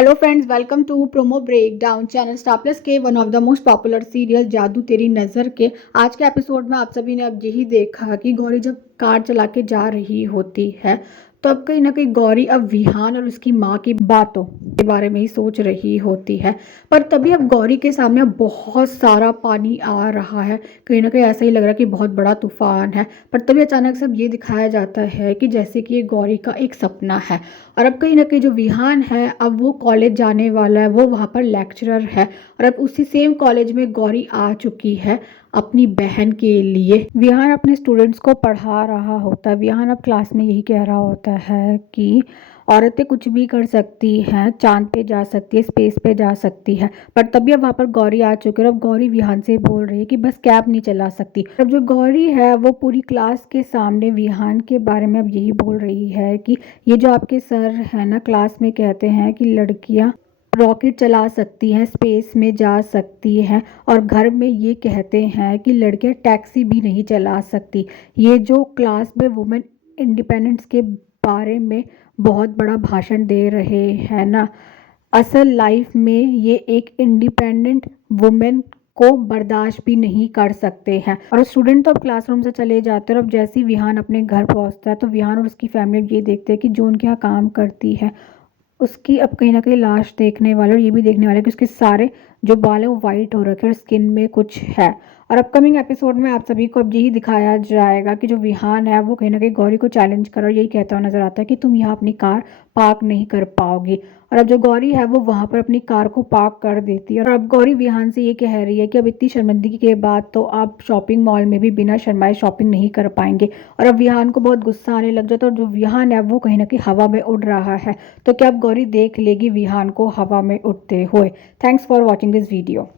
Hello friends, welcome to promo breakdown channel Star Plus के one of the most popular serial Jadu Teri नज़र के आज के एपिसोड में आप सभी ने अब यही देखा कि गौरी जब कार चला के जा रही होती है तो अब कहीं ना कहीं गौरी अब विहान और उसकी माँ की बातों के बारे में ही सोच रही होती है। पर तभी अब गौरी के सामने अब बहुत सारा पानी आ रहा है, कहीं ना कहीं ऐसा ही लग रहा है कि बहुत बड़ा तूफान है। पर तभी अचानक से अब ये दिखाया जाता है कि जैसे कि ये गौरी का एक सपना है और अब कहीं ना कहीं जो विहान है अब वो कॉलेज जाने वाला है, वो वहाँ पर लेक्चरर है और अब उसी सेम कॉलेज में गौरी आ चुकी है अपनी बहन के लिए। विहान अपने स्टूडेंट्स को पढ़ा रहा होता है। विहान अब क्लास में यही कह रहा होता है कि औरतें कुछ भी कर सकती हैं, चांद पे जा सकती है, स्पेस पे जा सकती है। पर तभी अब वहाँ पर गौरी आ चुकी है और अब गौरी विहान से बोल रही है कि बस कैब नहीं चला सकती। अब जो गौरी है वो पूरी क्लास के सामने विहान के बारे में अब यही बोल रही है कि ये जो आपके सर है ना, क्लास में कहते हैं कि लड़कियां रॉकेट चला सकती हैं, स्पेस में जा सकती हैं, और घर में ये कहते हैं कि लड़कियां टैक्सी भी नहीं चला सकती। ये जो क्लास में वुमेन इंडिपेंडेंस के बारे में बहुत बड़ा भाषण दे रहे हैं ना, असल लाइफ में ये एक इंडिपेंडेंट वुमेन को बर्दाश्त भी नहीं कर सकते हैं। और स्टूडेंट तो अब क्लासरूम से चले जाते हैं और अब जैसे ही विहान अपने घर पहुंचता है तो विहान और उसकी फैमिली ये देखते हैं कि जो उनके यहाँ काम करती है उसकी अब कहीं ना कहीं लाश देखने वाले, और ये भी देखने वाले कि उसके सारे जो बाल है वो वाइट हो रखे हैं और स्किन में कुछ है। और अपकमिंग एपिसोड में आप सभी को अब यही दिखाया जाएगा कि जो विहान है वो कहीं ना कहीं गौरी को चैलेंज कर और यही कहता हुआ नजर आता है कि तुम यहाँ अपनी कार पार्क नहीं कर पाओगी। और अब जो गौरी है वो वहां पर अपनी कार को पार्क कर देती है और अब गौरी विहान से ये कह रही है कि अब इतनी शर्मिंदगी के बाद तो आप शॉपिंग मॉल में भी बिना शर्माए शॉपिंग नहीं कर पाएंगे। और अब विहान को बहुत गुस्सा आने लग जाता है और जो विहान है वो कहीं ना कहीं हवा में उड़ रहा है। तो क्या अब गौरी देख लेगी विहान को हवा में उड़ते हुए? Thanks for watching this video.